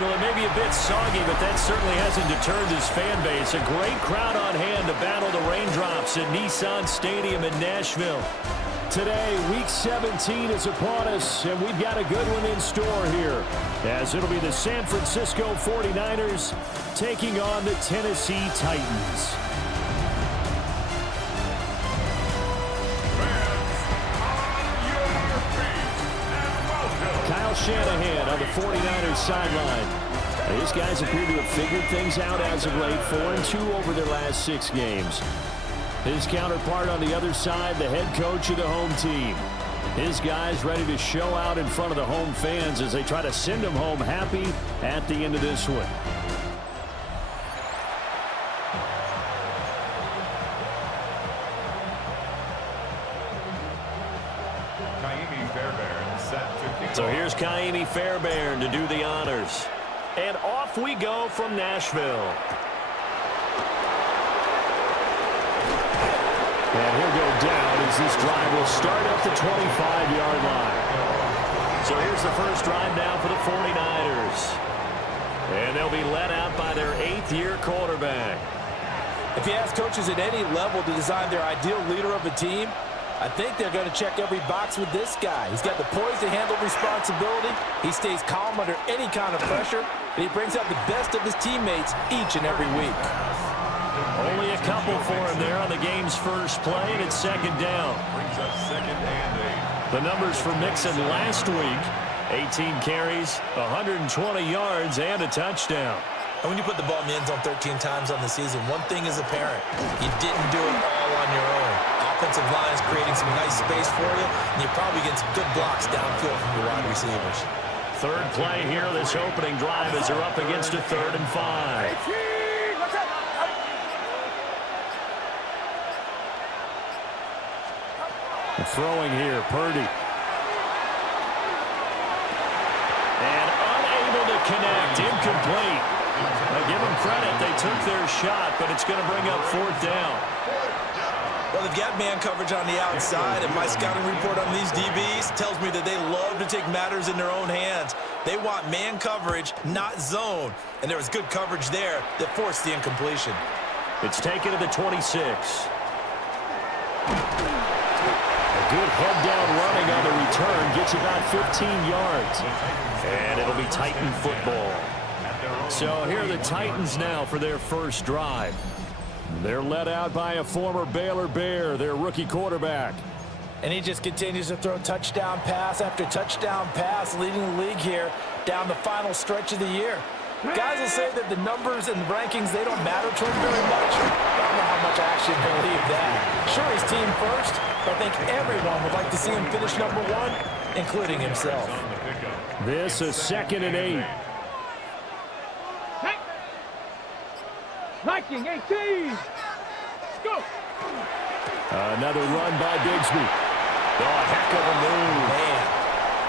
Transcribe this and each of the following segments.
Well, it may be a bit soggy, but that certainly hasn't deterred this fan base. A great crowd on hand to battle the raindrops at Nissan Stadium in Nashville. Today, Week 17 is upon us, and we've got a good one in store here, as it'll be the San Francisco 49ers taking on the Tennessee Titans. Kyle Shanahan on the 49ers sideline. These guys appear to have figured things out as of late, 4-2 over their last 6 games. His counterpart on the other side, the head coach of the home team. His guys ready to show out in front of the home fans as they try to send them home happy at the end of this one. So here's Kaimi Fairbairn to do the honors. And off we go from Nashville. And he'll go down as this drive will start at the 25-yard line. So here's the first drive now for the 49ers. And they'll be led out by their 8th-year quarterback. If you ask coaches at any level to design their ideal leader of a team, I think they're going to check every box with this guy. He's got the poise to handle responsibility. He stays calm under any kind of pressure. And he brings out the best of his teammates each and every week. Only a couple for him there on the game's first play, and it's second down. Brings up 2nd and 8. The numbers for Mixon last week, 18 carries, 120 yards, and a touchdown. And when you put the ball in the end zone 13 times on the season, one thing is apparent. You didn't do it all on your own. Offensive line is creating some nice space for you, and you're probably getting some good blocks downfield from your wide receivers. Third play here, this opening drive as they're up against a 3rd and 5. Throwing here, Purdy. And unable to connect, incomplete. I give them credit, they took their shot, but it's going to bring up 4th down. Well, they've got man coverage on the outside, and my scouting report on these DBs tells me that they love to take matters in their own hands. They want man coverage, not zone. And there was good coverage there that forced the incompletion. It's taken to the 26. Good head-down running on the return. Gets about 15 yards. And it'll be Titan football. So here are the Titans now for their first drive. They're led out by a former Baylor Bear, their rookie quarterback. And he just continues to throw touchdown pass after touchdown pass, leading the league here down the final stretch of the year. Guys will say that the numbers and rankings, they don't matter to him very much. I don't know how much I actually believe that. Sure, he's team first, but I think everyone would like to see him finish number 1, including himself. This is 2nd and 8. Viking 18. Go. Another run by Bigsby. Oh, heck of a move. Man.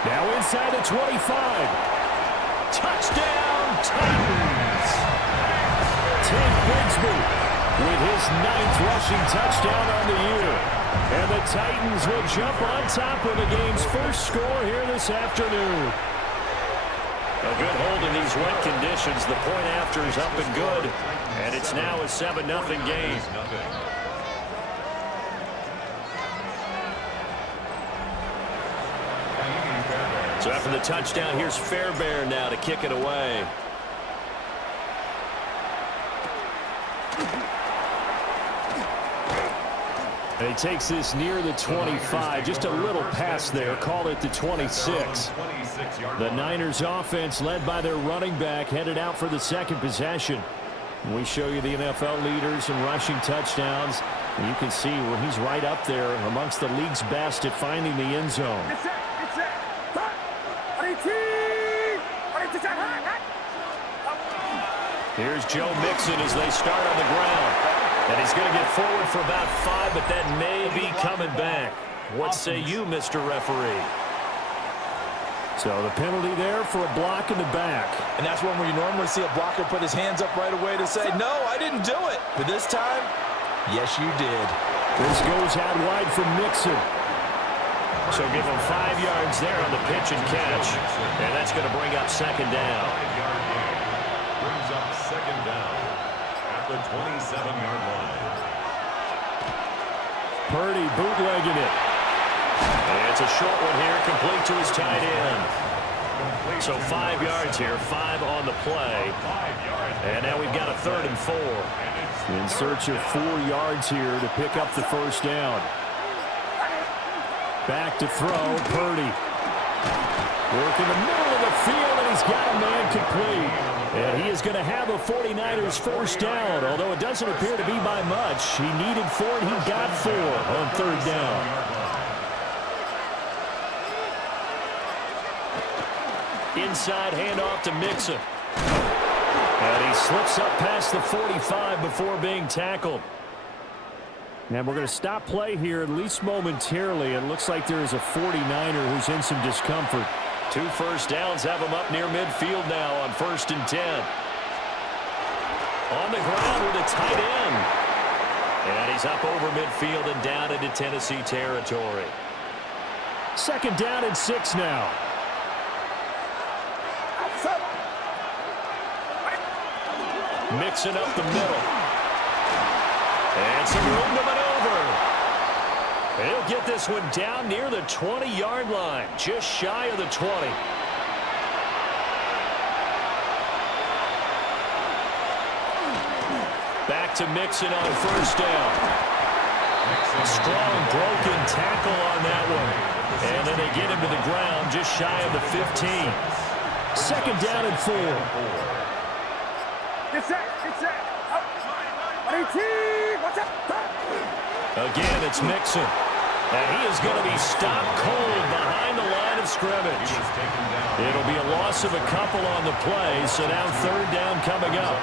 Now inside the 25. Touchdown, Titans. Tank Bigsby with his 9th rushing touchdown on the year. And the Titans will jump on top of the game's first score here this afternoon. A good hold in these wet conditions. The point after is up and good. And it's now a 7-0 game. So after the touchdown, here's Fairbairn now to kick it away. And he takes this near the 25. Just a little pass there. Call it the 26. The Niners offense led by their running back headed out for the second possession. We show you the NFL leaders in rushing touchdowns. And you can see where he's right up there amongst the league's best at finding the end zone. Here's Joe Mixon as they start on the ground. And he's going to get forward for about 5, but that may be coming back. What say you, Mr. Referee? So the penalty there for a block in the back. And that's one where you normally see a blocker put his hands up right away to say, no, I didn't do it. But this time, yes, you did. This goes out wide from Mixon. So give him 5 yards there on the pitch and catch. And that's going to bring up second down. 5-yard gain. Brings up second down at the 27-yard line. Purdy bootlegging it. And it's a short one here, complete to his tight end. So 5 yards here, 5 on the play. And now we've got a 3rd and 4. In search of 4 yards here to pick up the first down. Back to throw, Purdy. Work in the middle of the field, and he's got a man complete. And he is going to have a 49ers first down, although it doesn't appear to be by much. He needed 4, and he got 4 on 3rd down. Inside handoff to Mixon. And he slips up past the 45 before being tackled. And we're going to stop play here, at least momentarily. It looks like there is a 49er who's in some discomfort. 2 first downs have him up near midfield now on 1st and 10. On the ground with a tight end. And he's up over midfield and down into Tennessee territory. 2nd down and 6 now. Mixing up the middle. And some room to maneuver. He'll get this one down near the 20-yard line, just shy of the 20. Back to Mixon on 1st down. Strong broken tackle on that one. And then they get him to the ground just shy of the 15. 2nd down and 4. Get set. Up. 18. Watch out. Again, it's Mixon. And he is going to be stopped cold behind the line of scrimmage. It'll be a loss of a couple on the play, so now 3rd down coming up.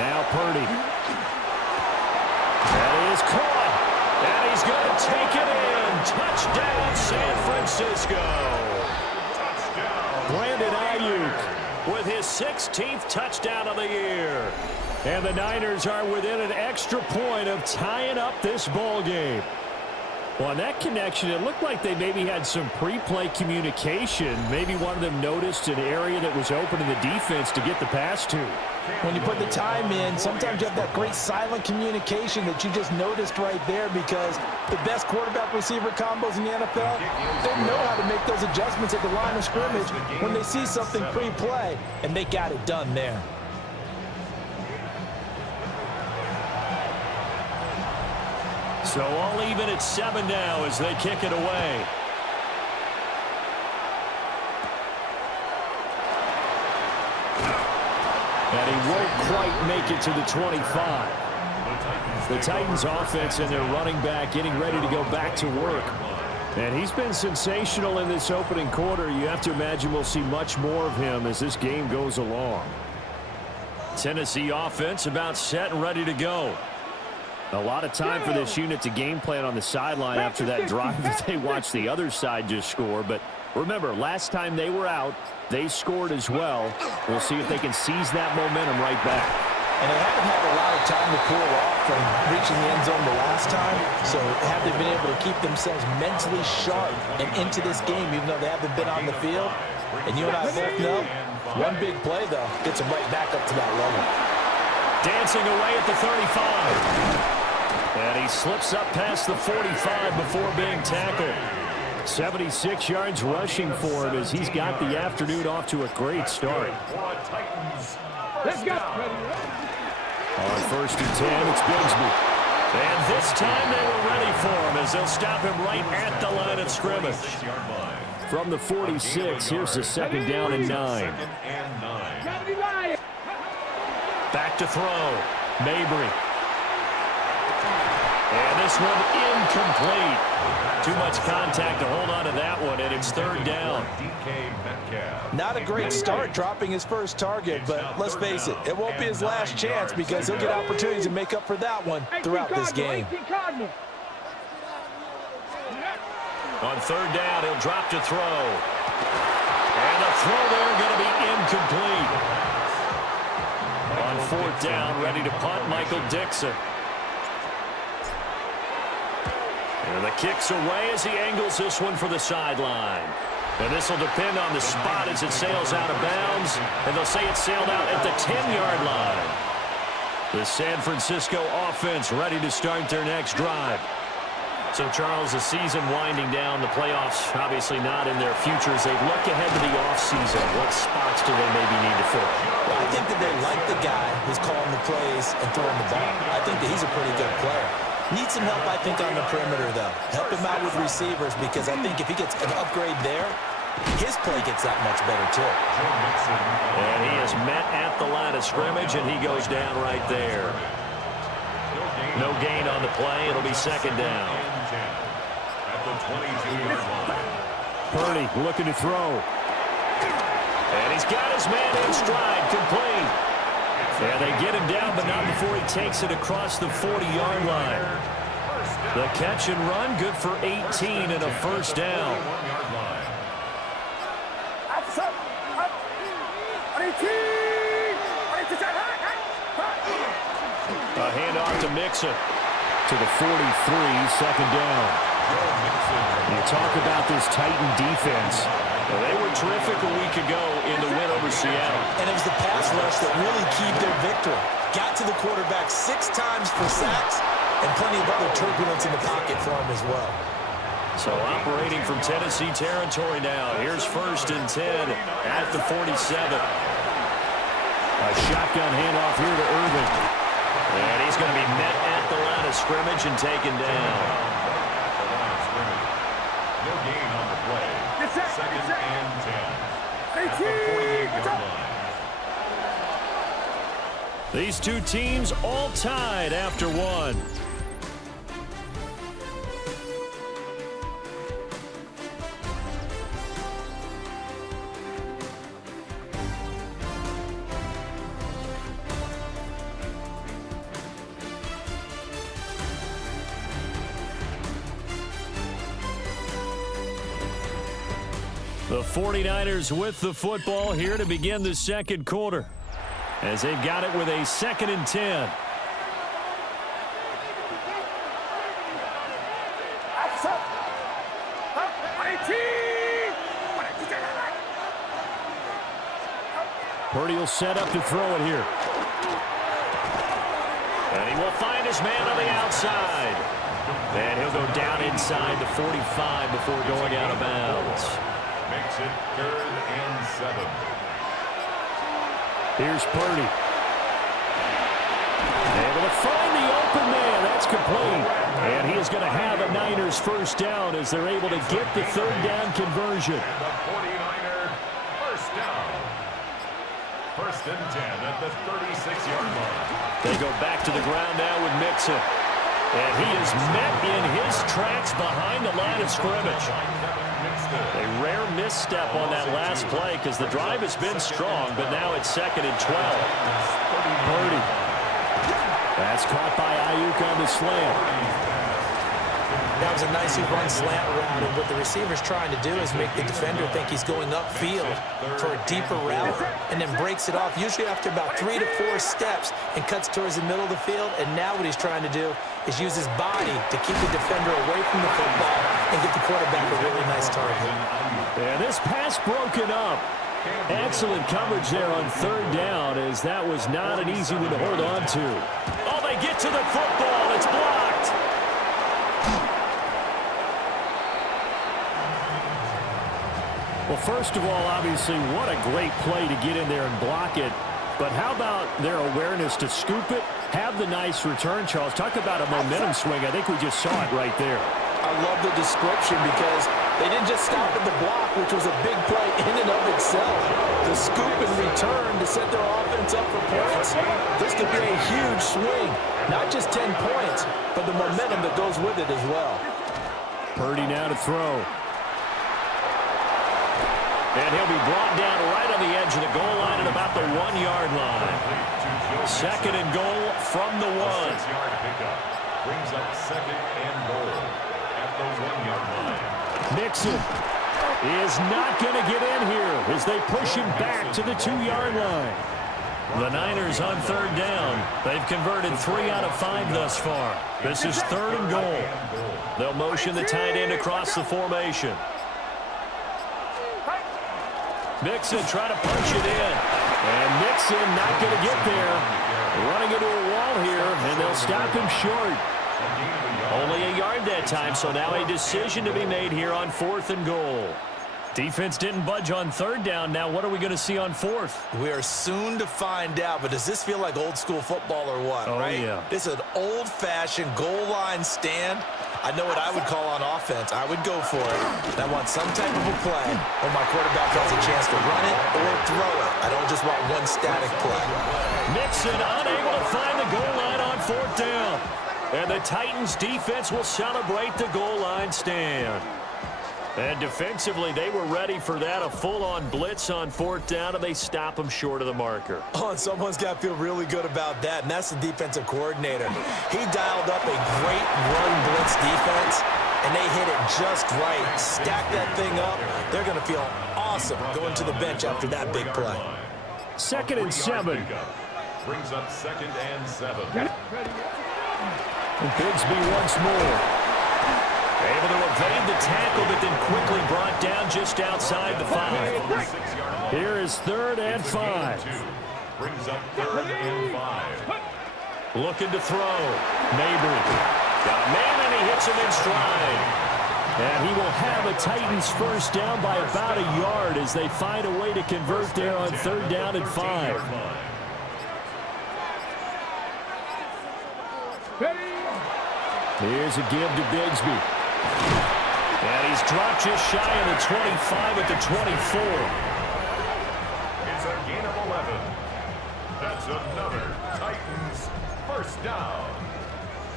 Now Purdy. And he is caught. And he's going to take it in. Touchdown, San Francisco. Brandon Ayuk with his 16th touchdown of the year. And the Niners are within an extra point of tying up this ball game. Well, on that connection, it looked like they maybe had some pre-play communication. Maybe one of them noticed an area that was open in the defense to get the pass to. When you put the time in, sometimes you have that great silent communication that you just noticed right there, because the best quarterback-receiver combos in the NFL, they know how to make those adjustments at the line of scrimmage when they see something pre-play, and they got it done there. So all even at 7 now as they kick it away. And he won't quite make it to the 25. The Titans offense and their running back getting ready to go back to work. And he's been sensational in this opening quarter. You have to imagine we'll see much more of him as this game goes along. Tennessee offense about set and ready to go. A lot of time for this unit to game plan on the sideline after that drive that they watched the other side just score. But remember, last time they were out, they scored as well. We'll see if they can seize that momentum right back. And they haven't had a lot of time to cool off from reaching the end zone the last time. So have they been able to keep themselves mentally sharp and into this game, even though they haven't been on the field? And you and I both know, one big play, though, gets them right back up to that level. Dancing away at the 35. And he slips up past the 45 before being tackled. 76 yards rushing for him as he's got the afternoon off to a great start. Let's go. On 1st and 10, it's Bigsby. And this time they were ready for him as they'll stop him right at the line of scrimmage. From the 46, here's the 2nd down and 9. Back to throw. Mabry. And this one incomplete. Too much contact to hold on to that one, and it's 3rd down. Not a great start dropping his first target, but let's face it, it won't be his last chance because he'll get opportunities to make up for that one throughout this game. On third down, he'll drop to throw. And the throw there going to be incomplete. On fourth down, ready to punt, Michael Dixon. And the kick's away as he angles this one for the sideline. And this will depend on the spot as it sails out of bounds. And they'll say it sailed out at the 10-yard line. The San Francisco offense ready to start their next drive. So, Charles, the season winding down, the playoffs obviously not in their future. As they look ahead to the offseason, what spots do they maybe need to fill? Well, I think that they like the guy who's calling the plays and throwing the ball. I think that he's a pretty good player. Needs some help, I think, on the perimeter, though. Help him out with receivers, because I think if he gets an upgrade there, his play gets that much better, too. And he is met at the line of scrimmage, and he goes down right there. No gain on the play. It'll be second down. At the 22-yard line. Purdy looking to throw. And he's got his man in stride, complete. And they get him down, but not before he takes it across the 40-yard line. The catch and run, good for 18 and a first down. A handoff to Mixon to the 43, second down. You talk about this Titan defense. Well, they were terrific a week ago in the win over Seattle. And it was the pass rush that really keyed their victory. Got to the quarterback 6 times for sacks and plenty of other turbulence in the pocket for him as well. So operating from Tennessee territory now. Here's first and 10 at the 47. A shotgun handoff here to Irvin. And he's going to be met at the line of scrimmage and taken down. No gain on the play. Second and 10. At the 48-yard line. These two teams all tied after one. The 49ers with the football here to begin the second quarter, as they've got it with a second and 10. Purdy will set up to throw it here. And he will find his man on the outside. And he'll go down inside the 45 before going out of bounds. Makes it third and 7. Here's Purdy. Able to find the open man. That's complete. And he is going to have a Niners first down as they're able to get the third down conversion. And the 49er first down. First and 10 at the 36-yard line. They go back to the ground now with Mixon. And he is met in his tracks behind the line of scrimmage. A rare misstep on that last play because the drive has been strong, but now it's second and 12. Purdy. That's caught by Ayuk on the slant. That was a nicely run slant route, and what the receiver's trying to do is make the defender think he's going upfield for a deeper route, and then breaks it off, usually after about 3 to 4 steps, and cuts towards the middle of the field. And now what he's trying to do is use his body to keep the defender away from the football and get the quarterback a really nice target. And this pass broken up. Excellent coverage there on third down, as that was not an easy one to hold on to. Oh, they get to the football. It's blocked. Well, first of all, obviously, what a great play to get in there and block it. But how about their awareness to scoop it, have the nice return, Charles? Talk about a momentum swing. I think we just saw it right there. I love the description because they didn't just stop at the block, which was a big play in and of itself. The scoop and return to set their offense up for points. This could be a huge swing. Not just 10 points, but the momentum that goes with it as well. Purdy now to throw. And he'll be brought down right on the edge of the goal line at about the 1-yard line. Second and goal from the 1. 6-yard pickup brings up second and goal at the 1-yard line. Mixon is not going to get in here as they push him back to the 2-yard line. The Niners on third down. They've converted 3 out of 5 thus far. This is 3rd and goal. They'll motion the tight end across the formation. Mixon trying to punch it in. And Mixon not going to get there. Running into a wall here, and they'll stop him short. Only a yard that time, so now a decision to be made here on 4th and goal. Defense didn't budge on 3rd down. Now what are we going to see on 4th? We are soon to find out, but does this feel like old school football or what, right? Yeah. This is an old-fashioned goal line stand. I know what I would call on offense. I would go for it. And I want some type of a play where my quarterback has a chance to run it or throw it. I don't just want one static play. Mixon unable to find the goal line on 4th down. And the Titans defense will celebrate the goal line stand. And defensively, they were ready for that, a full-on blitz on 4th down, and they stop them short of the marker. Oh, and someone's got to feel really good about that, and that's the defensive coordinator. He dialed up a great run blitz defense, and they hit it just right. Stack that thing up. They're going to feel awesome going to the bench after that big play. 2nd and 7. Brings up 2nd and 7. And Bigsby once more. Able to evade the tackle, but then quickly brought down just outside the 5. Here is 3rd and 5. Brings up 3rd and 5. Looking to throw. Mabry. Got a man, and he hits him in stride. And he will have a Titans first down by about a yard as they find a way to convert there on 3rd down and 5. Here's a give to Bigsby. And he's dropped just shy of the 25 at the 24. It's a gain of 11. That's another Titans first down.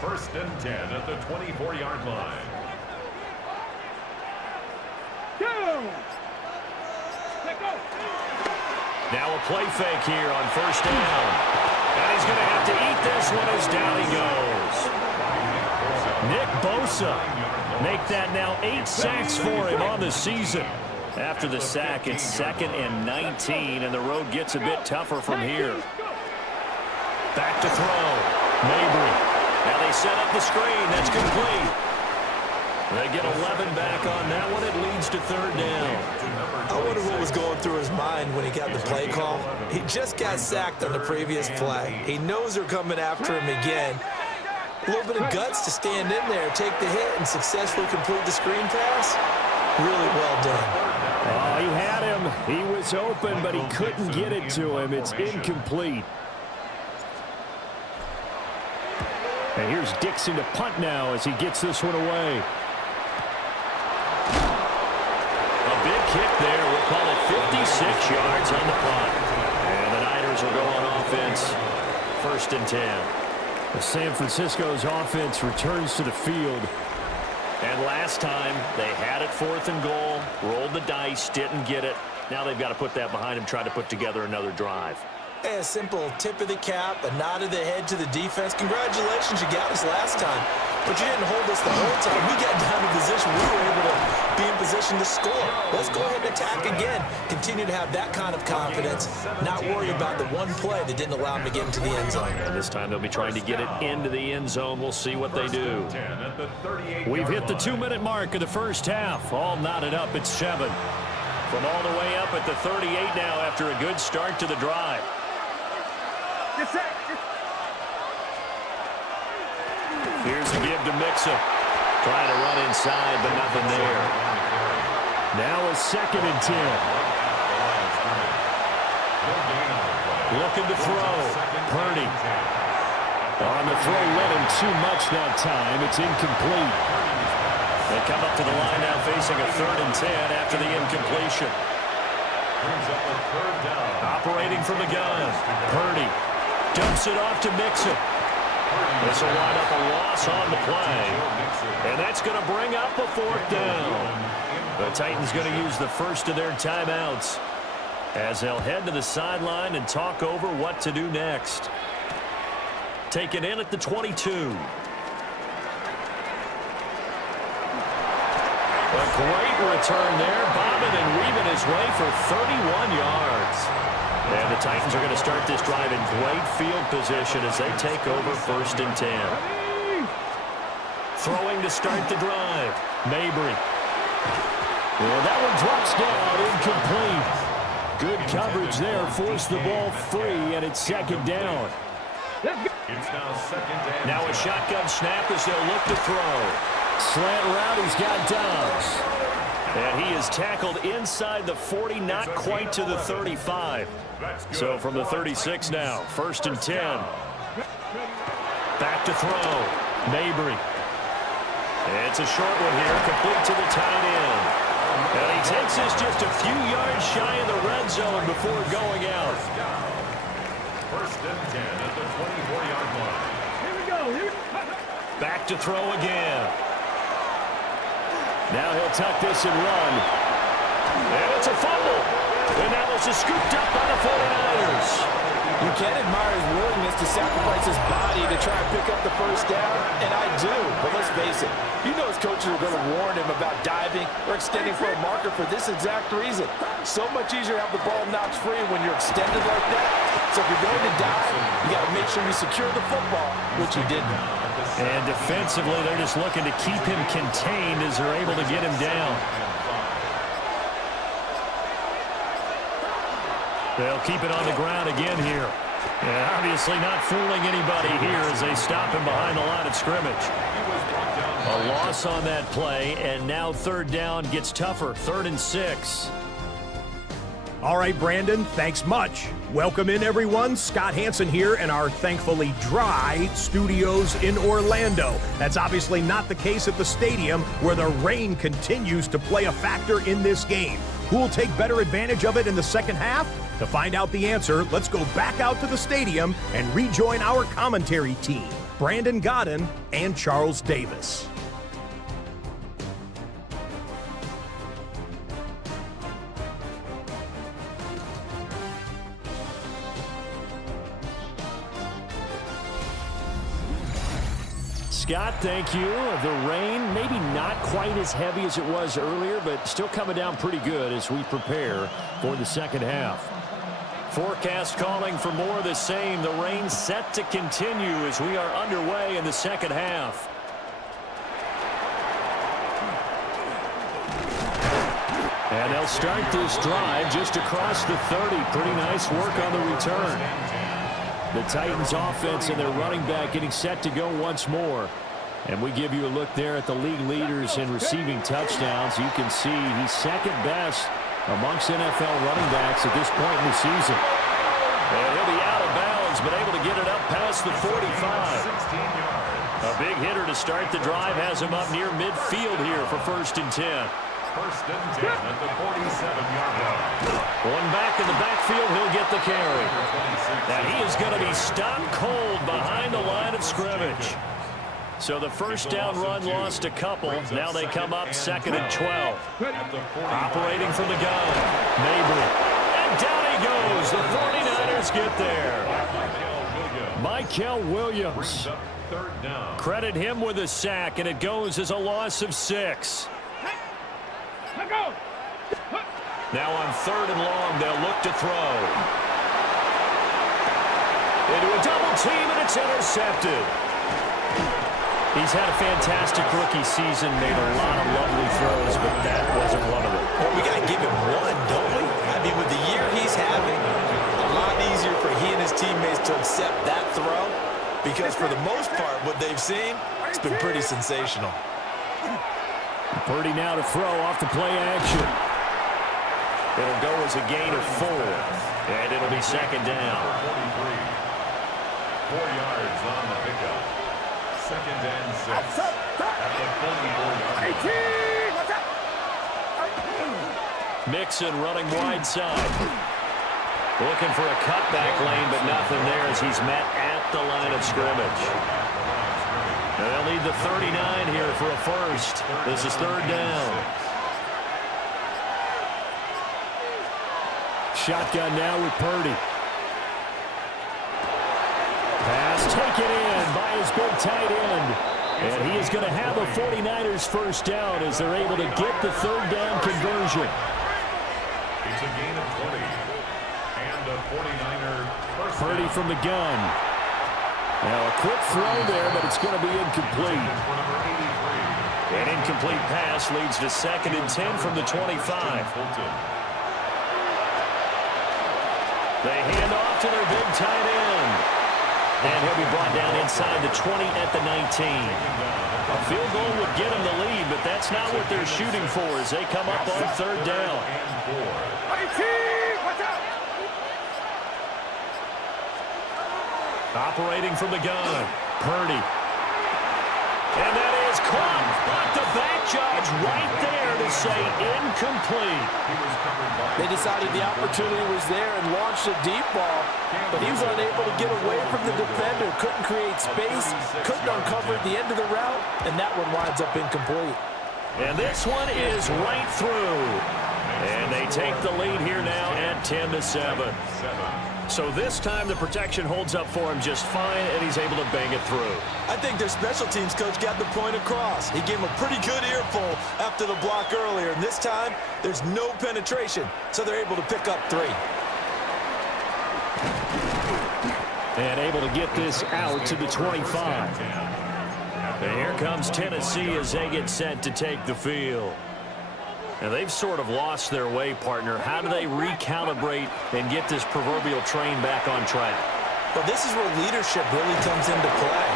1st and 10 at the 24-yard line. Now a play fake here on 1st down. And he's going to have to eat this one as down he goes. Nick Bosa. Make that now 8 sacks for him on the season. After the sack, it's 2nd and 19, and the road gets a bit tougher from here. Back to throw. Mabry. Now they set up the screen. That's complete. They get 11 back on that one. It leads to 3rd down. I wonder what was going through his mind when he got the play call. He just got sacked on the previous play. He knows they're coming after him again. A little bit of guts to stand in there, take the hit, and successfully complete the screen pass. Really well done. Oh, he had him. He was open, but he couldn't get it to him. It's incomplete. And here's Dixon to punt now as he gets this one away. A big kick there. We'll call it 56 yards on the punt. And the Niners will go on offense. 1st and 10. San Francisco's offense returns to the field. And last time, they had it 4th and goal, rolled the dice, didn't get it. Now they've got to put that behind them, try to put together another drive. A simple tip of the cap, a nod of the head to the defense. Congratulations, you got us last time. But you didn't hold us the whole time. We got down to position. We were able to be in position to score. Let's go ahead and attack again. Continue to have that kind of confidence. Not worry about the one play that didn't allow them to get into the end zone. And this time they'll be trying to get it into the end zone. We'll see what they do. We've hit the 2-minute mark of the first half. All knotted up at 7. From all the way up at the 38 now after a good start to the drive. Here's a give to Mixon. Trying to run inside, but nothing there. Now a 2nd and 10. Looking to throw. Purdy. On the throw, let him too much that time. It's incomplete. They come up to the line now facing a 3rd and 10 after the incompletion. Operating from the gun. Purdy dumps it off to Mixon. This will wind up a loss on the play. And that's going to bring up a 4th down. The Titans going to use the first of their timeouts as they'll head to the sideline and talk over what to do next. Taken in at the 22. A great return there, bobbing and weaving his way for 31 yards. And the Titans are going to start this drive in great field position as they take over 1st and 10. Throwing to start the drive. Mabry. Well, that one drops down, incomplete. Good coverage there, forced the ball free, and it's 2nd down. It's now 2nd and Now a shotgun snap as they'll look to throw. Slant route, he's got Dobbs. And he is tackled inside the 40, not quite to the 35. So from the 36 now, 1st and 10. Back to throw. Mabry. It's a short one here, complete to the tight end. And he takes this just a few yards shy of the red zone before going out. 1st and 10 at the 24-yard line. Here we go. Back to throw again. Now he'll tuck this and run. And it's a fumble. And that was scooped up by the 49ers. You can admire his willingness to sacrifice his body to try and pick up the 1st down, and I do. But let's face it, you know his coaches are going to warn him about diving or extending for a marker for this exact reason. So much easier to have the ball knocked free when you're extended like that. So if you're going to dive, you got to make sure you secure the football, which he didn't. And defensively, they're just looking to keep him contained as they're able to get him down. They'll keep it on the ground again here. And obviously not fooling anybody here as they stop him behind the line of scrimmage. A loss on that play, and now 3rd down gets tougher. 3rd and 6. All right, Brandon, thanks much. Welcome in, everyone. Scott Hansen here in our thankfully dry studios in Orlando. That's obviously not the case at the stadium, where the rain continues to play a factor in this game. Who will take better advantage of it in the 2nd half? To find out the answer, let's go back out to the stadium and rejoin our commentary team, Brandon Godden and Charles Davis. Scott, thank you. The rain, maybe not quite as heavy as it was earlier, but still coming down pretty good as we prepare for the 2nd half. Forecast calling for more of the same. The rain set to continue as we are underway in the 2nd half. And they'll start this drive just across the 30. Pretty nice work on the return. The Titans offense and their running back getting set to go once more. And we give you a look there at the league leaders in receiving touchdowns. You can see he's 2nd best amongst NFL running backs at this point in the season. And he'll be out of bounds, but able to get it up past the 45. A big hitter to start the drive has him up near midfield here for 1st and 10. 1st and 10 at the 47-yard line. One back in the backfield, he'll get the carry. Now he is going to be stopped cold behind the line of scrimmage. So the 1st down run lost a couple. Now they come up 2nd and 12. Operating from the gun. Mabry. And down he goes. The 49ers get there. Michael Williams. Credit him with a sack, and it goes as a loss of 6. Now on 3rd and long, they'll look to throw. Into a double team, and it's intercepted. He's had a fantastic rookie season, made a lot of lovely throws, but that wasn't one of them. Well, we got to give him one, don't we? I mean, with the year he's having, a lot easier for he and his teammates to accept that throw, because for the most part, what they've seen, it's been pretty sensational. Purdy now to throw off the play action. It'll go as a gain of 4, and it'll be 2nd down. 4 yards on the pickup. 2nd and 6 at the 44-yard line. Mixon running wide side. Looking for a cutback lane, but nothing there as he's met at the line of scrimmage. And they'll need the 39 here for a 1st. This is 3rd down. Shotgun now with Purdy. Pass taken in by his big tight end. And he is going to have a 49ers first down as they're able to get the third down conversion. It's a gain of 20. And a 49er first down. Purdy from the gun. Now a quick throw there, but it's going to be incomplete. An incomplete pass leads to 2nd and 10 from the 25. They hand off to their big tight end. And he'll be brought down inside the 20 at the 19. A field goal would get them the lead, but that's not what they're shooting for as they come up on third down. Operating from the gun, Purdy. And that is caught, but the back judge right there to say incomplete. They decided the opportunity was there and launched a deep ball, but he was unable to get away from the defender, couldn't create space, couldn't uncover the end of the route, and that one winds up incomplete. And this one is right through. And they take the lead here now at 10-7. So this time the protection holds up for him just fine, and he's able to bang it through. I think their special teams coach got the point across. He gave him a pretty good earful after the block earlier, and this time there's no penetration, so they're able to pick up 3. And able to get this out to the 25. And here comes Tennessee as they get set to take the field. Now, they've sort of lost their way, partner. How do they recalibrate and get this proverbial train back on track? Well, this is where leadership really comes into play.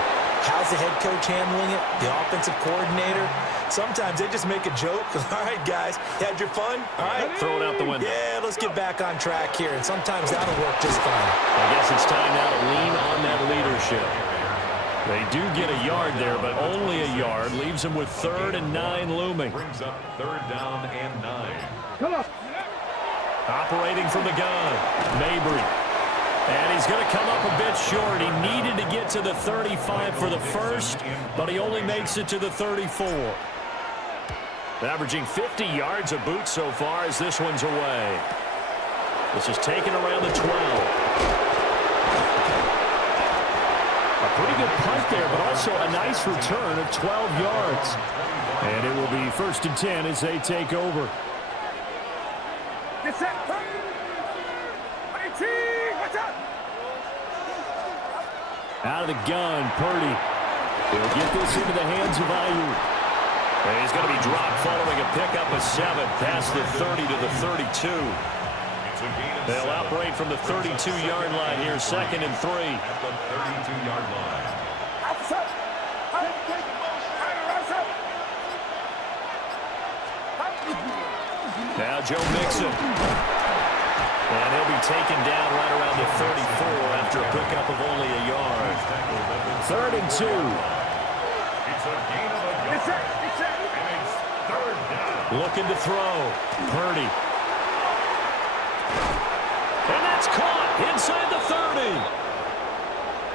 How's the head coach handling it? The offensive coordinator? Sometimes they just make a joke. All right, guys, had your fun? All right. Throw it out the window. Yeah, let's get back on track here. And sometimes that'll work just fine. I guess it's time now to lean on that leadership. They do get a yard there, but only a yard. Leaves them with 3rd and 9 looming. Brings up 3rd down and 9. Come on. Operating from the gun, Mabry. And he's going to come up a bit short. He needed to get to the 35 for the first, but he only makes it to the 34. Averaging 50 yards a boot so far as this one's away. This is taken around the 12. Pretty good punt there, but also a nice return of 12 yards. And it will be 1st and 10 as they take over. Get set. Watch out. Out of the gun, Purdy. He'll get this into the hands of Ayuk. And he's going to be dropped following a pickup of 7 past the 30 to the 32. They'll operate from the 32-yard line here, 2nd and 3. At the 32-yard line. Now Joe Mixon. And he'll be taken down right around the 34 after a pickup of only a yard. 3rd and 2. It's a gain of a yard. And it's 3rd down. Looking to throw. Purdy. And that's caught inside the 30.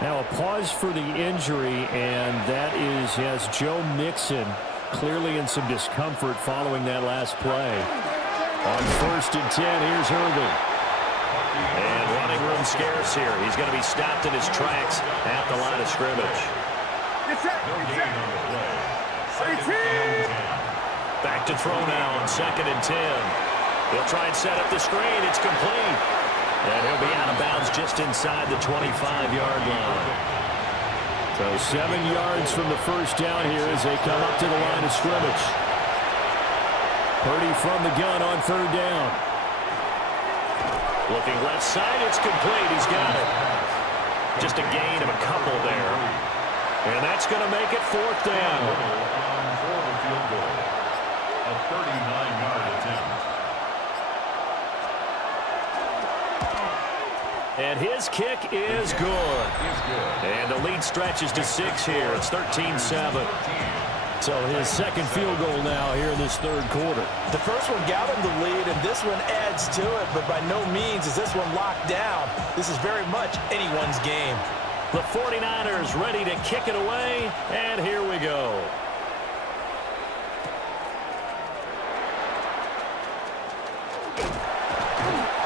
Now a pause for the injury, and that is, yes, Joe Mixon clearly in some discomfort following that last play. On 1st and 10, here's Irvin. And running room scarce here. He's going to be stopped in his tracks at the line of scrimmage. No gain on the play. Back to throw now on 2nd and 10. He'll try and set up the screen. It's complete. And he'll be out of bounds just inside the 25-yard line. So 7 yards from the first down here as they come up to the line of scrimmage. Purdy from the gun on 3rd down. Looking left side, it's complete. He's got it. Just a gain of a couple there. And that's going to make it 4th down. For the field goal. A 39-yard attempt. And his kick is good. And the lead stretches to 6 here. It's 13-7. So his 2nd field goal now here in this 3rd quarter. The first one got him the lead, and this one adds to it, but by no means is this one locked down. This is very much anyone's game. The 49ers ready to kick it away, and here we go.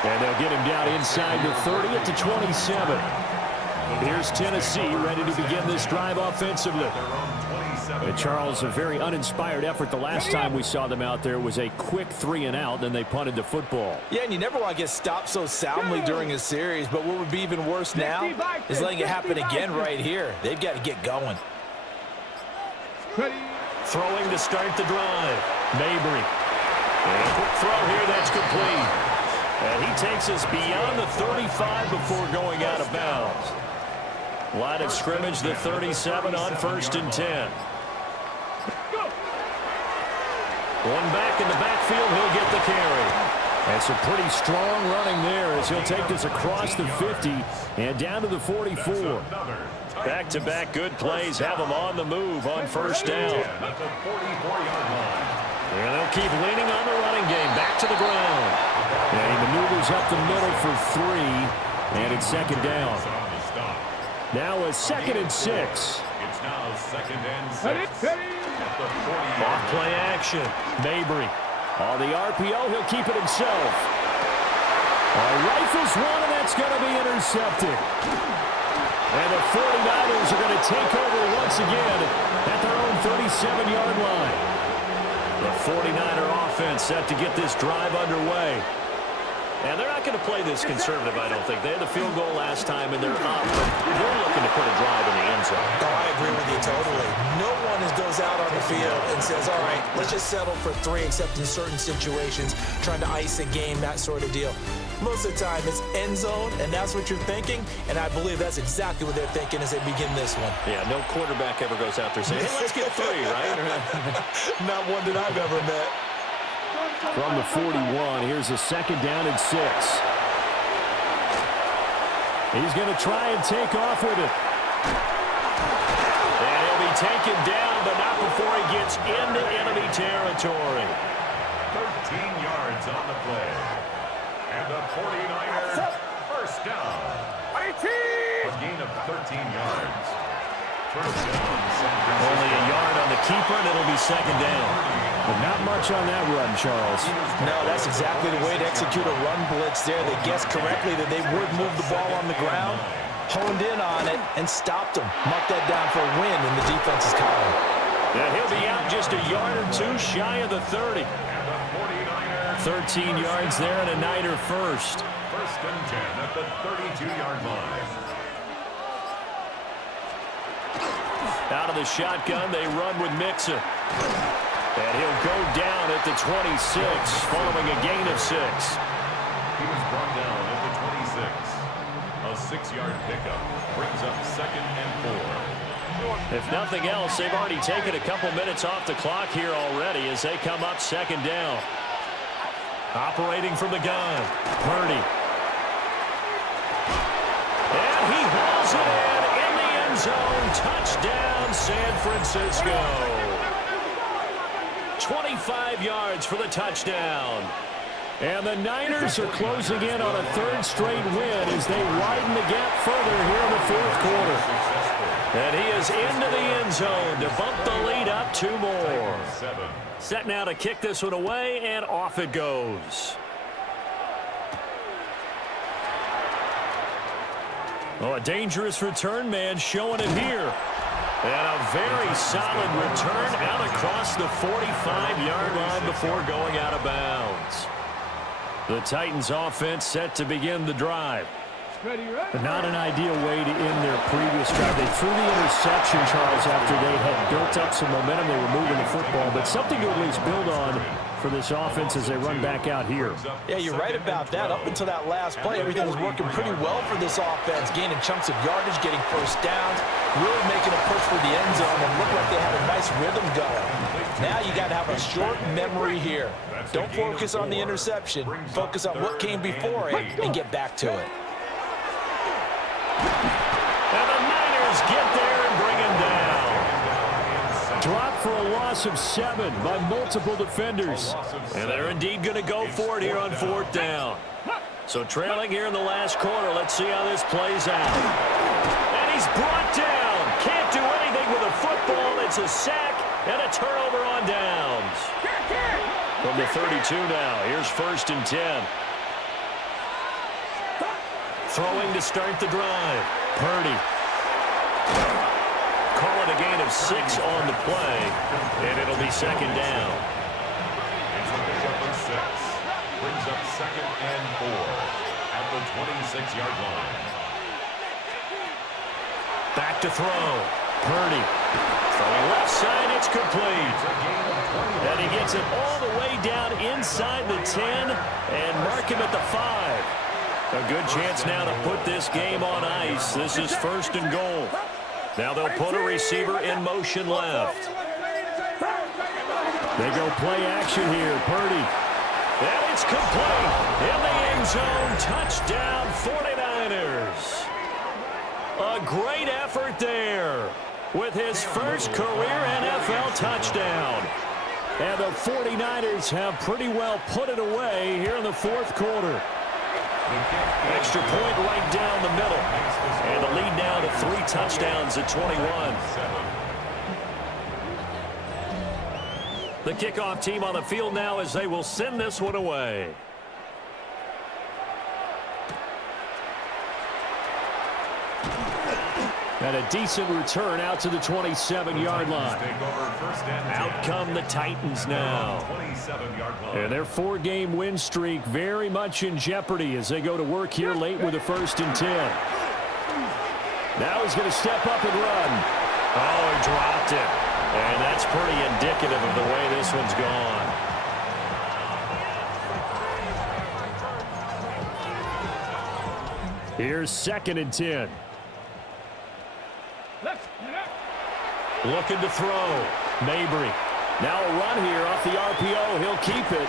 And they'll get him down inside the 30 at the 27. Here's Tennessee ready to begin this drive offensively. Their own 27. Charles, a very uninspired effort the last time we saw them out there was a quick 3-and-out, then they punted the football. Yeah, and you never want to get stopped so soundly during a series, but what would be even worse now is letting it happen again right here. They've got to get going. Throwing to start the drive. Mabry. And a quick throw here, that's complete. And he takes us beyond the 35 before going out of bounds. Line of scrimmage, the 37 on 1st and 10. One back in the backfield, he'll get the carry. That's a pretty strong running there as he'll take this across the 50 and down to the 44. Back-to-back good plays have him on the move on 1st down. And they'll keep leaning on the running game. Back to the ground. And he maneuvers up the middle for 3, and it's 2nd down. Now a 2nd and 6. It's now 2nd and 6. Off play action. Mabry. On the RPO, he'll keep it himself. Rifles one, and that's going to be intercepted. And the 49ers are going to take over once again at their own 37-yard line. The 49er offense set to get this drive underway. And they're not going to play this conservative, I don't think. They had the field goal last time, and they're up. They're looking to put a drive in the end zone. Oh, I agree with you totally. No one goes out on the field and says, all right, let's just settle for 3, except in certain situations, trying to ice a game, that sort of deal. Most of the time, it's end zone, and that's what you're thinking, and I believe that's exactly what they're thinking as they begin this one. Yeah, no quarterback ever goes out there saying, hey, let's get 3, right? Not one that I've ever met. From the 41, here's a 2nd down and 6. He's going to try and take off with it. And he'll be taken down, but not before he gets into enemy territory. 13 yards on the play. And the 49ers, 1st down. A gain of 13 yards. 1st down, only a yard on the keeper, and it'll be 2nd down. But not much on that run, Charles. No, that's exactly the way to execute a run blitz there. They guessed correctly that they would move the ball on the ground, honed in on it, and stopped them. Mark that down for a win in the defense's column. Yeah, he'll be out just a yard or 2 shy of the 30. 13 yards there and a Niner first. 1st and 10 at the 32-yard line. Out of the shotgun, they run with Mixon. And he'll go down at the 26, following a gain of 6. He was brought down at the 26. A 6-yard pickup brings up 2nd and 4. If nothing else, they've already taken a couple minutes off the clock here already as they come up 2nd down. Operating from the gun, Purdy. And he hauls it in the end zone. Touchdown, San Francisco. 25 yards for the touchdown. And the Niners are closing in on a 3rd straight win as they widen the gap further here in the 4th quarter. And he is into the end zone to bump the lead up 2 more. Set now to kick this one away, and off it goes. Oh, a dangerous return man showing it here. And a very solid return out across the 45-yard line before going out of bounds. The Titans offense set to begin the drive. But not an ideal way to end their previous drive. They threw the interception, Charles, after they had built up some momentum. They were moving the football, but something to at least build on for this offense as they run back out here. Yeah, you're right about that. Up until that last play, everything was working pretty well for this offense, gaining chunks of yardage, getting 1st downs, really making a push for the end zone, and looked like they had a nice rhythm going. Now you got to have a short memory here. Don't focus on the interception. Focus on what came before it and get back to it. And the Niners get there and bring him down. Dropped for a loss of 7 by multiple defenders. And they're indeed going to go for it here on 4th down. So trailing here in the last quarter. Let's see how this plays out. And he's brought down. Can't do anything with a football. It's a sack and a turnover on downs. From the 32 now. Here's 1st and 10. Throwing to start the drive. Purdy. Calling with a gain of 6 on the play, and it'll be second down. It's a pickup of 6. Brings up second and 4 at the 26-yard line. Back to throw. Purdy. Throwing left side, it's complete. And he gets it all the way down inside the 10 and mark him at the 5. A good chance now to put this game on ice. This is first and goal. Now they'll put a receiver in motion left. They go play action here. Purdy. And it's complete. In the end zone. Touchdown 49ers. A great effort there with his first career NFL touchdown. And the 49ers have pretty well put it away here in the fourth quarter. Extra point right down the middle. And the lead now to 3 touchdowns at 21. The kickoff team on the field now as they will send this one away. And a decent return out to the 27-yard line. Out come the Titans now. And their 4-game win streak very much in jeopardy as they go to work here late with a 1st and 10. Now he's going to step up and run. Oh, he dropped it. And that's pretty indicative of the way this one's gone. Here's 2nd and 10. Looking to throw. Mabry. Now a run here off the RPO. He'll keep it.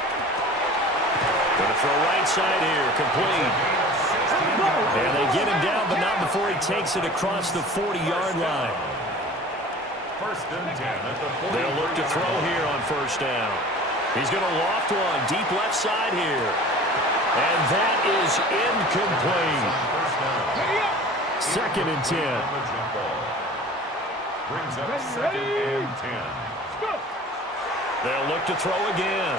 Going to throw right side here. Complete. And they get him down, but not before he takes it across the 40-yard line. First and 10 at the 40. They'll look to throw here on first down. He's going to loft one deep left side here. And that is incomplete. 2nd and 10. Brings up 2nd and 10. They'll look to throw again.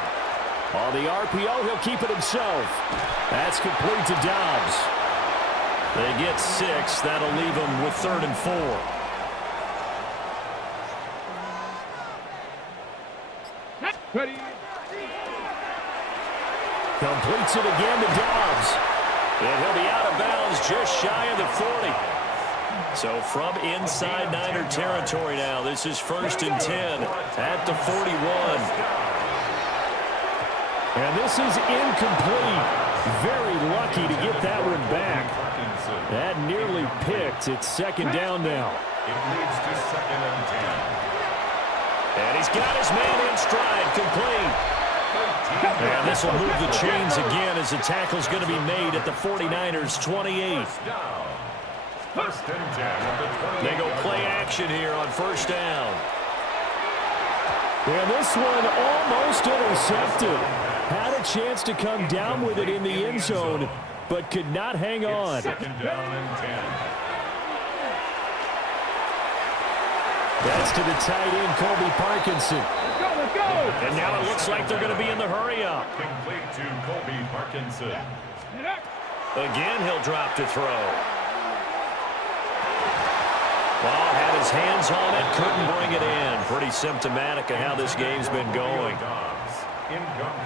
On the RPO, he'll keep it himself. That's complete to Dobbs. They get 6. That'll leave them with 3rd and 4. Completes it again to Dobbs. And he'll be out of bounds just shy of the 40. So from inside Niner territory now, this is 1st and 10 at the 41. And this is incomplete. Very lucky to get that one back. That nearly picked. It's 2nd down now. It leads to 2nd and 10. And he's got his man in stride. Complete. And this will move the chains again as the tackle's going to be made at the 49ers' 28. First and 10 at the 28. They go play action here on first down. And this one almost intercepted. Had a chance to come down with it in the end zone, but could not hang on. 2nd down and 10. That's to the tight end, Colby Parkinson. Let's go! And now it looks like they're going to be in the hurry-up. Complete to Colby Parkinson. Again, he'll drop to throw. Well, had his hands on it, couldn't bring it in. Pretty symptomatic of how this game's been going.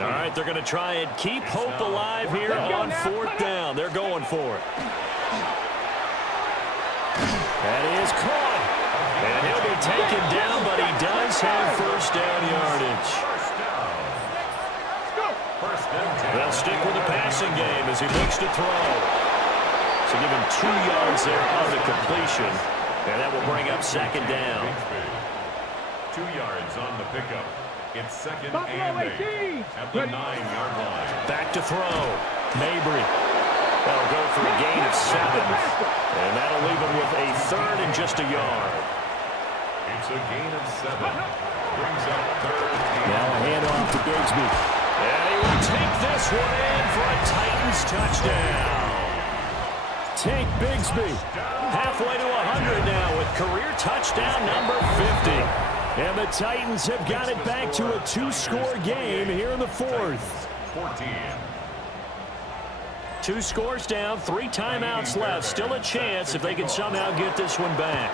All right, they're going to try and keep hope alive here on 4th down. They're going for it. That is caught. And he'll be taken down, but he does have first down yardage. They'll stick with the passing game as he looks to throw. So give him 2 yards there on the completion. And that will bring up 2nd down. 2 yards on the pickup. It's 2nd and 8 at the 9-yard line. Back to throw. Mabry. That'll go for a gain of 7. And that'll leave him with a 3rd and just a yard. It's a gain of 7. Brings up 3rd. Now a handoff to Bigsby. And he will take this one in for a Titans touchdown. Tank Bigsby halfway to 100 now with career touchdown number 50. And the Titans have got it back to a 2-score game here in the 4th. 14. 2 scores down, 3 timeouts left. Still a chance if they can somehow get this one back.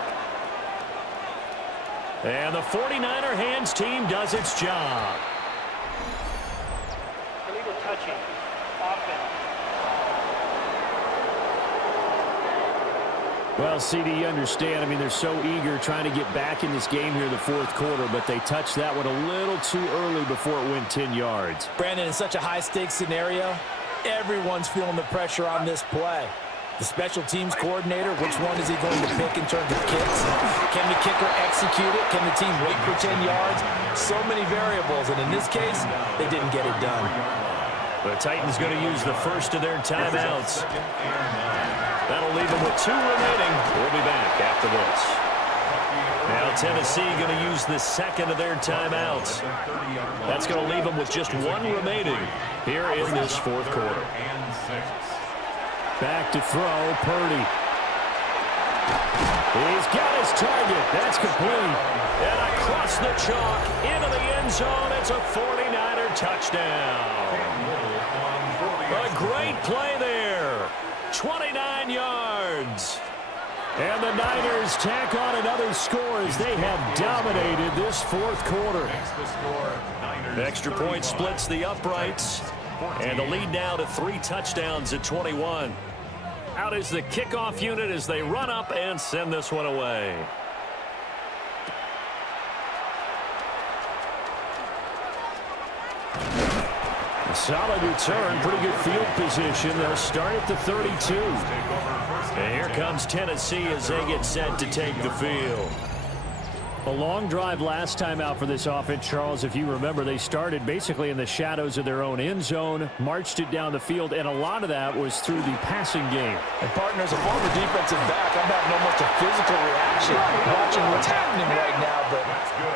And the 49er hands team does its job. Illegal touching. Offense. Well, CD, you understand. I mean, they're so eager trying to get back in this game here in the fourth quarter, but they touched that one a little too early before it went 10 yards. Brandon, in such a high-stakes scenario, everyone's feeling the pressure on this play. The special teams coordinator, which one is he going to pick in terms of kicks? Can the kicker execute it? Can the team wait for 10 yards? So many variables, and in this case, they didn't get it done. The Titans going to use the first of their timeouts. That'll leave them with 2 remaining. We'll be back after this. Now Tennessee going to use the second of their timeouts. That's going to leave them with just 1 remaining here in this fourth quarter. Back to throw, Purdy. He's got his target. That's complete. And across the chalk into the end zone. It's a 49er touchdown. A great play there. 29 yards. And the Niners tack on another score as they have dominated this fourth quarter. Extra point splits the uprights. And the lead now to 3 touchdowns at 21. Out is the kickoff unit as they run up and send this one away. A solid return, pretty good field position. They'll start at the 32. And here comes Tennessee as they get set to take the field. A long drive last time out for this offense, Charles. If you remember, they started basically in the shadows of their own end zone, marched it down the field, and a lot of that was through the passing game. And partners, a former defensive back, I'm having almost a physical reaction watching what's happening right now. But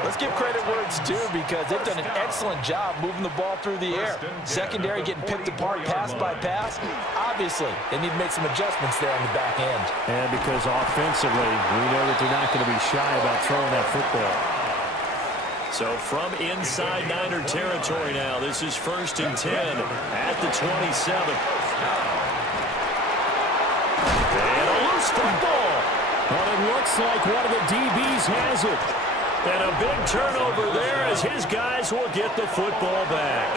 let's give credit where it's due because they've done an excellent job moving the ball through the air. Secondary getting picked apart pass by pass. Obviously, they need to make some adjustments there on the back end. And because offensively, we know that they're not going to be shy about throwing that football. So from inside Niner territory now, this is 1st and 10 at the 27. And a loose football. Well, it looks like one of the DBs has it. And a big turnover there as his guys will get the football back.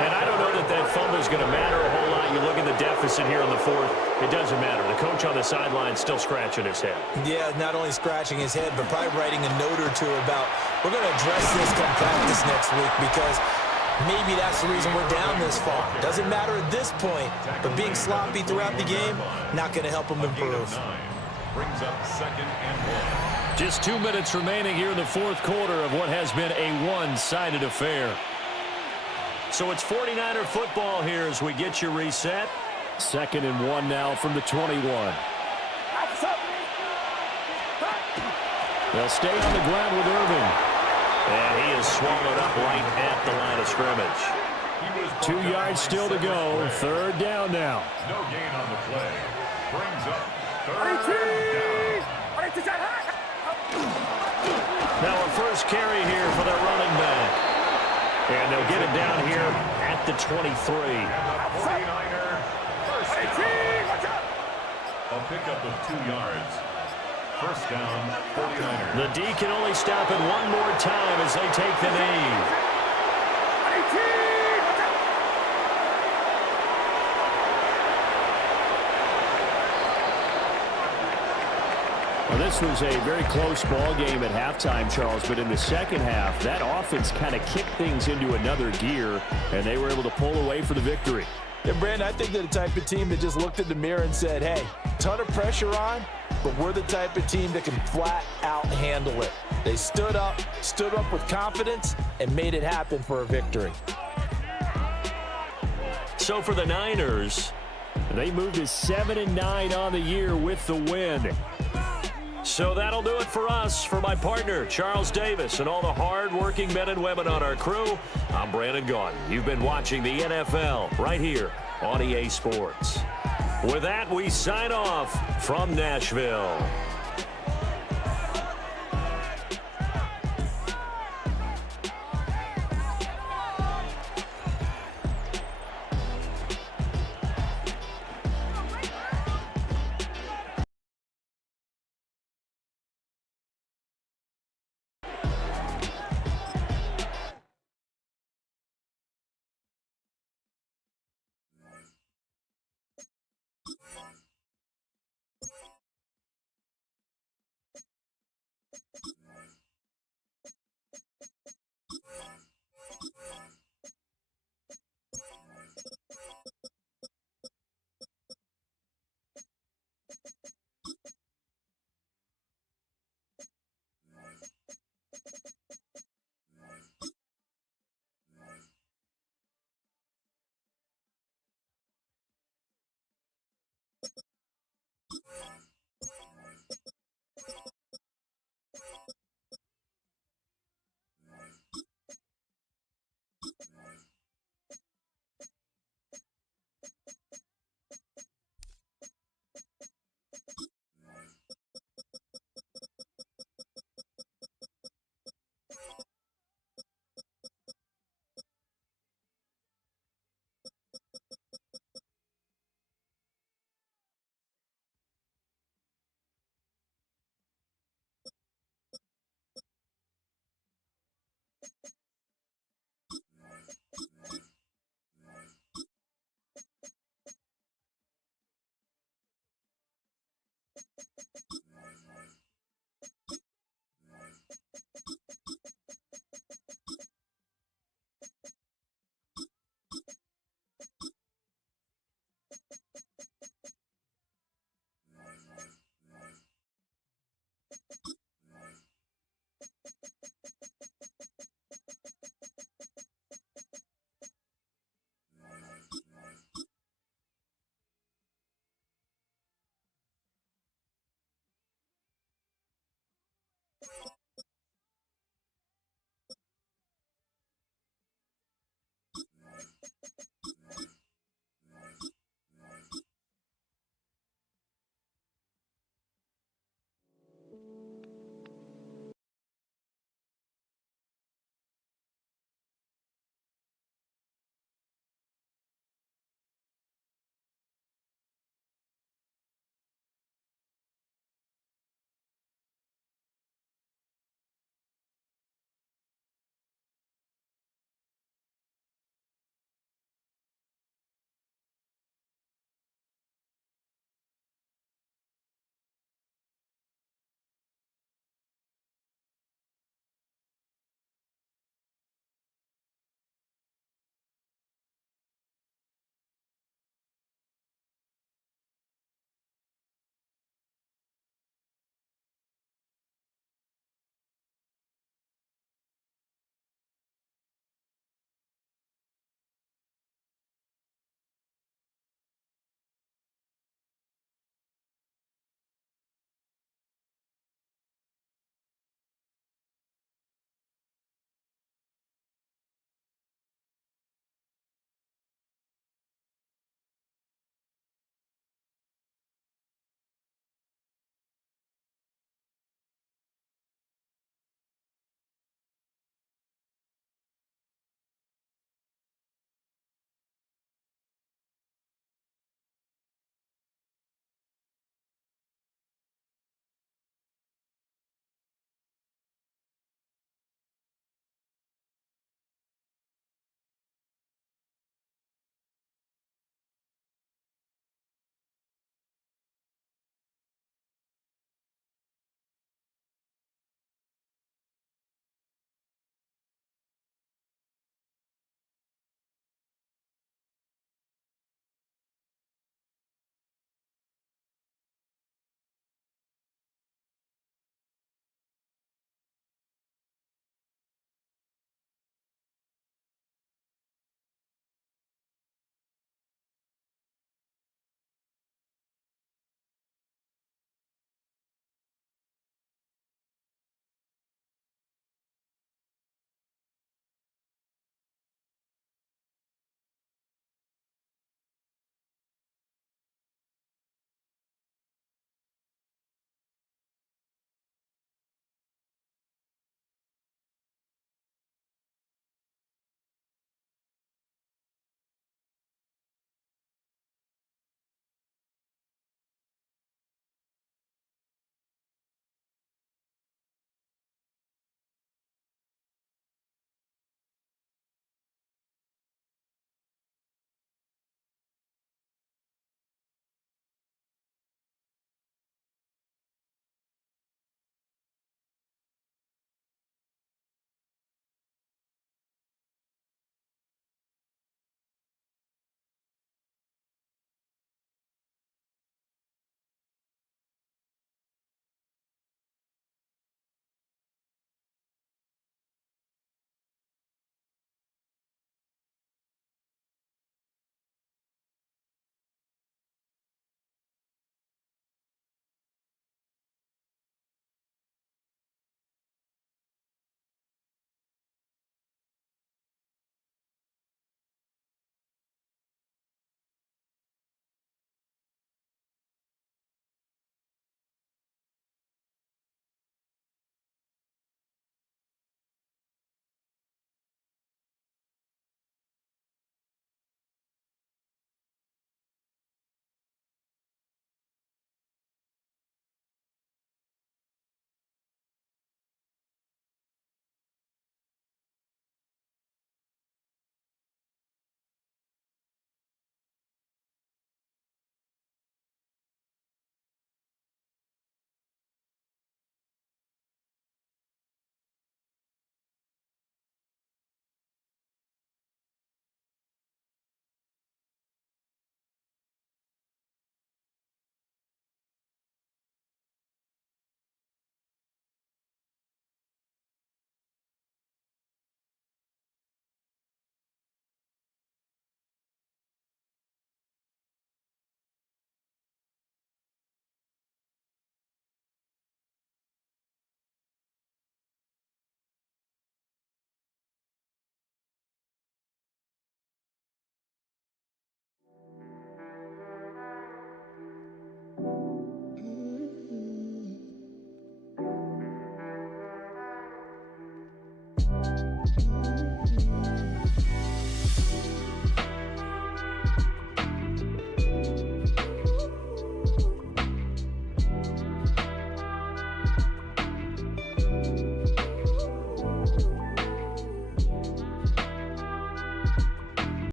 And I don't know that that fumble is going to matter a whole lot. You look at the deficit here in the fourth, it doesn't matter. The coach on the sideline still scratching his head. Yeah, not only scratching his head, but probably writing a note or two about, we're going to address this come practice next week because maybe that's the reason we're down this far. Doesn't matter at this point, but being sloppy throughout the game, not going to help them improve. Brings up 2nd and 1. Just 2 minutes remaining here in the fourth quarter of what has been a one-sided affair. So it's 49er football here as we get you reset. 2nd and 1 now from the 21. They'll stay on the ground with Irvin. And he is swallowed up right at the line of scrimmage. 2 yards still to go. 3rd down now. No gain on the play. Brings up 3rd down. Now a first carry here for their running back. And they'll get it down here at the 23. 49er first down. A pickup of 2 yards. First down, 49ers. The D can only stop it one more time as they take the knee. Well, this was a very close ball game at halftime, Charles, but in the second half, that offense kind of kicked things into another gear, and they were able to pull away for the victory. And Brandon, I think they're the type of team that just looked in the mirror and said, hey, ton of pressure on, but we're the type of team that can flat out handle it. They stood up with confidence, and made it happen for a victory. So for the Niners, they moved to 7-9 on the year with the win. So that'll do it for us. For my partner, Charles Davis, and all the hard-working men and women on our crew, I'm Brandon Gaudin. You've been watching the NFL right here on EA Sports. With that, we sign off from Nashville.